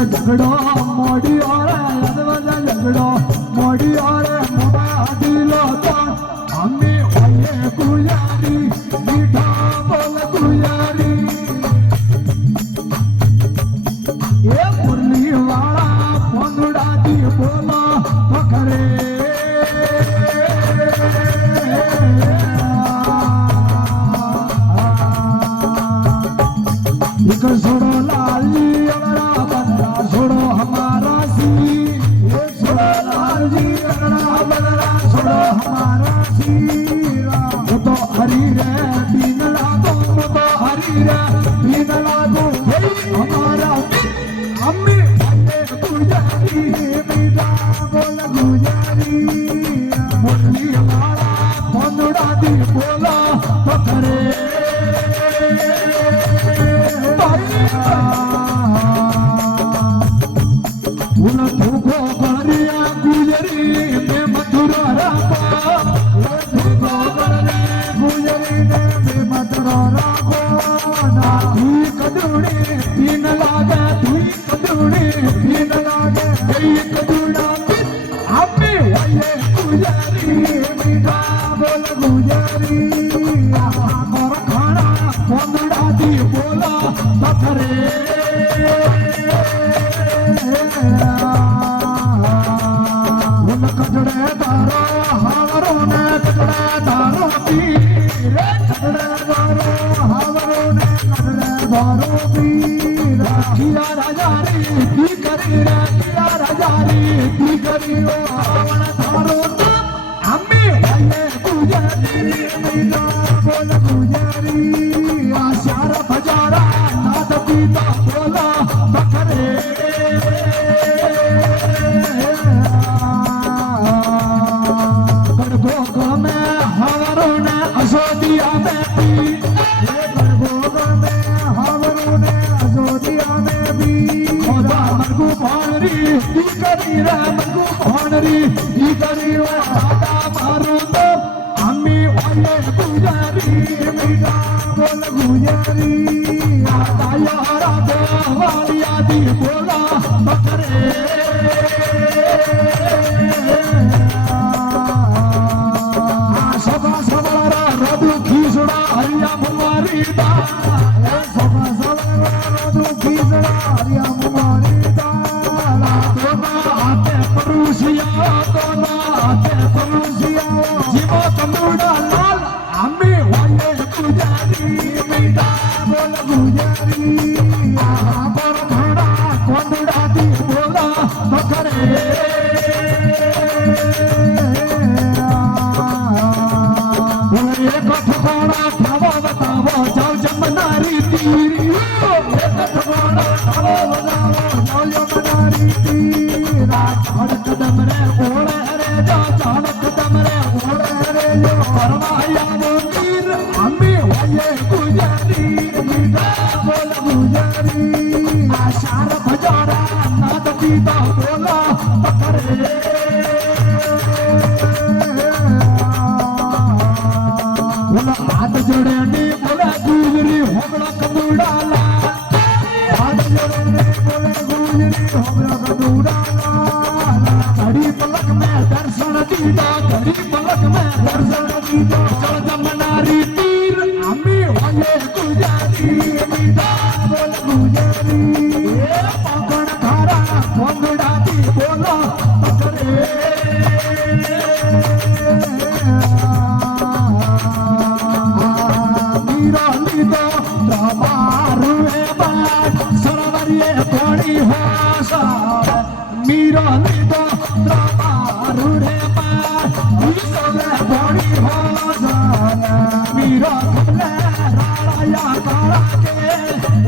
झगड़ो मोड़ी और झगड़ो मोड़ी और मोड़ा दिलो तो हमें होये गुजारी मीठा बोल गुजारी ये मुरली वाला पंगड़ा दी बोला पकड़े छोड़ो लाली छोड़ो हमारा सी छोड़ो लाल जी अगड़ा बगड़ा छोड़ो हमारा सी वो तो हरी रे दीन लागो वो तो हरी रे दीन लागो हमारा अम्मी बंदे गुजारी मीठा बोल गुजारी मुरली वाला पंगड़ा दी बोला पकड़े तुको गरिया गुजरी में मथुरा राखो तुको गरिया गुजरी में मथुरा राखो ना तुई कदुड़ी तीन लागे तुई कदुड़ी तीन लागे एक कदुड़ा हमें वये गुजरी मीठा बोल गुजरी और खाना पंगड़ा दी बोला पथरे कचड़े दारो हावरो ने कचड़े दारो पीर कचड़े दारो हावरो ने कचड़े दारो पीर किया राजारी की करी रे किया राजारी की करी ओ रावण धारो हमें वये गुजारी मीठा बोल गुजारी आशार बजारा नाथ पीता बोला बकरे अशोदिया में भी हावरों ने अशोदिया में भी मरगू भानरी की करी रे मरगू भानरी की करी रे राधा मारू तो अम्मी वाले गुजारी मीठा बोल गुजारी आता यारा दो वालिया दी बोला बकरे सभा सवारा रघु खीसड़ा हरिया मुमारी दा सभा सवारा रघु खीसड़ा हरिया मुमारी दा दोना आते परुसिया दोना आते परुसिया जीवो तमुड़ा लाल हमें वाले गुजारी मीठा बोल गुजारी पर खड़ा कोंडड़ा दी बोला बकरे ठिकाना ठावा बतावो जाओ जमनारी तीरी ठिकाना ठावा बतावो जाओ जमनारी तीरा चाड़ कदम रे ओढ़े रे जा चाड़ कदम रे ओढ़े रे जो परमाया वो तीर हमें वये गुजारी मीठा बोल गुजारी आशार बजारा नाद पीता बोला पकड़े हाथ जोड़े ने बोला गुजरी होगड़ा कबूड़ा ला हाथ जोड़े ने बोला गुजरी होगड़ा कबूड़ा ला घड़ी पलक में दर्शन दीदा घड़ी पलक में दर्शन दीदा चल जमनारी तीर हमें वाले गुजारी मीठा बोल गुजारी ये पकड़ धारा पंगड़ा दी बोला पकड़े मारू है बात પોણી હોસા મીરા લીધો ત્રમારું રે પાર વિસોલે પોણી હોસા મીરા ખલે રાળાયા કાળા કે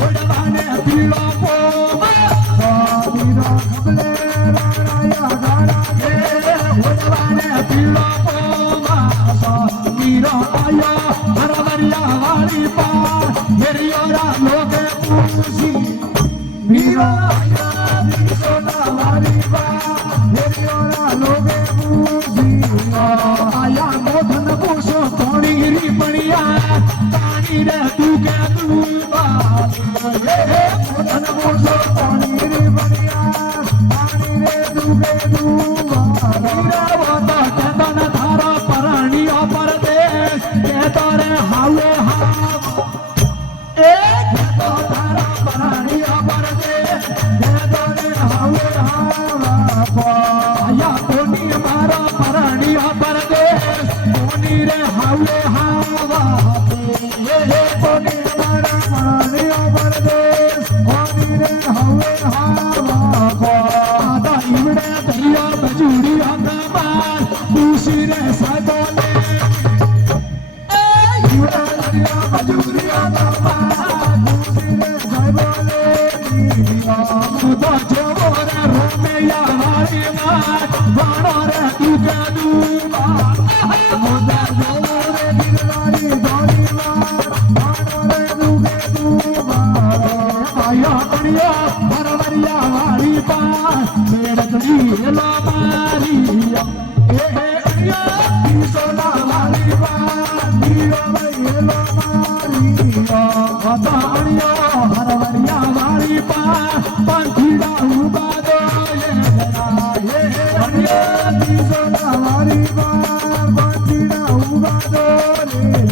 ઓડવાને પીળો પોમા મીરા ખલે રાળાયા કાળા કે ઓડવાને પીળો પોમા મીરા આયા હરવરિયા વાળી પાર હેરિયોરા લોકે પૂછી મીરા આયા વિસોના વાળી પાર હેરિયોરા લોકે પૂછી આયા મોધન પૂછો કોણી રી બણિયા તાણી રે તું કે તું મોધન પૂછો કોણી રી બણિયા તાણી રે તું કે તું મીરા વાતા કેતન ધારા પરણીઓ પરદેશ કેતો રે હાલે હાવ એ કેતો ધારા પરણીઓ પરદેશ કેતો રે હાલે હાવ આયા કોની મારા પરણીઓ પરદેશ કોની રે હાલે હાવ એ કોની મારા પરણીઓ પરદેશ કોની રે હાલે હાવ આદા ઈવડે દરિયા બજુડી અંગમાર ખુશી રે સાગોને ઈવડે દરિયા બજુડી અંગમાર ખુશી રે સાગોને મુદા જેવો રે રોમેયા વાળી માર વાણો રે તું કે દુમા મુદા જેવો રે ગિરનારી ધોળી માર વાણો રે તું કે દુમા આયા કણિયો હરવરિયા વાળી પાર મેડકડી એલા મારી એ અણિયા વિસોના વાળી પાર મીરા એલા મારી હતા અણિયો હરવરિયા વાળી પાર પાંખીડા ઉગા દો એ અણિયા વિસોના વાળી પાર પાંખીડા ઉગા દો